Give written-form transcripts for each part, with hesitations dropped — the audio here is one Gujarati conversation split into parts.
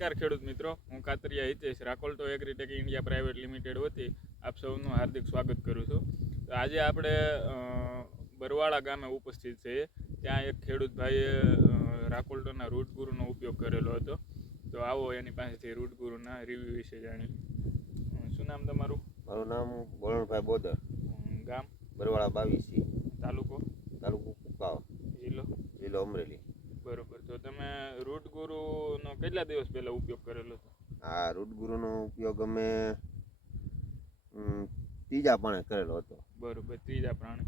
નમસ્કાર ખેડૂત મિત્રો, હું Katariya Hitesh Rakolto agritech India private limited વતી આપ સૌનું હાર્દિક સ્વાગત કરું છું. તો આજે આપણે બરવાળા ગામે ઉપસ્થિત છીએ. ત્યાં એક ખેડૂત ભાઈએ રાકોલ્ટોના રૂટ ગુરુનો ઉપયોગ કરેલો હતો. તો આવો એની પાસેથી રૂટ ગુરુના રિવ્યૂ વિશે જાણીએ. શું નામ તમારું? મારું નામ ગોરણભાઈ બોદર, ગામ? બરવાળા 22, તાલુકો? તાલુકો કુકાવ, જિલ્લો અમરેલી. બરોબર. તો તમે રૂટ ગુરુનો કેટલા દિવસ પહેલા ઉપયોગ કરેલો હતો? આ રૂટ ગુરુનો ઉપયોગ અમે ત્રીજા પાણે કરેલો હતો. બરોબર, ત્રીજા પ્રાણે.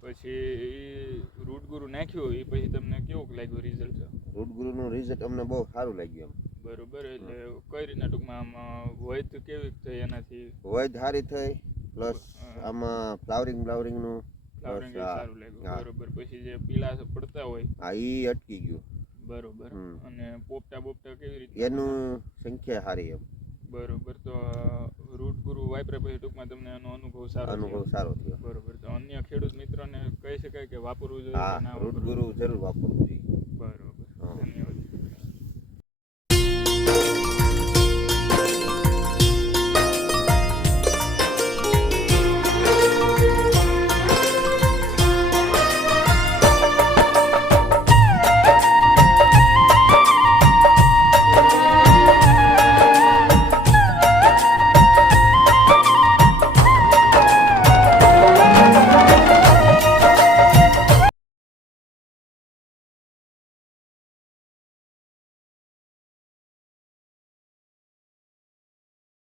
પછી રૂટ ગુરુ નાખ્યું એ પછી તમને કેવું લાગ્યું રિઝલ્ટ? રૂટ ગુરુનું રિઝલ્ટ અમને બહુ સારું લાગ્યું. બરોબર. એટલે કઈ રીતના ટૂંકમાં આમાં વૈધ કેવી થઈ એનાથી? વૈધ સારી થઈ, પ્લસ આમાં ફ્લાવરિંગનું ફ્લાવરિંગ સારું લાગ્યું. બરોબર. પછી જે પીળા પડતા હોય હા એ અટકી ગયું. બરોબર. અને પોપટા કેવી રીતે? એનું સંખ્યા સારી એમ. બરોબર. તો રૂટ ગુરુ વાપર્યા પછી ટૂંકમાં તમને એનો અનુભવ સારો થયો. બરોબર. તો અન્ય ખેડૂત મિત્રોને કહી શકાય કે વાપરવું જોઈએ? હા, રૂટ ગુરુ જરૂર વાપરવું જોઈએ. બરોબર.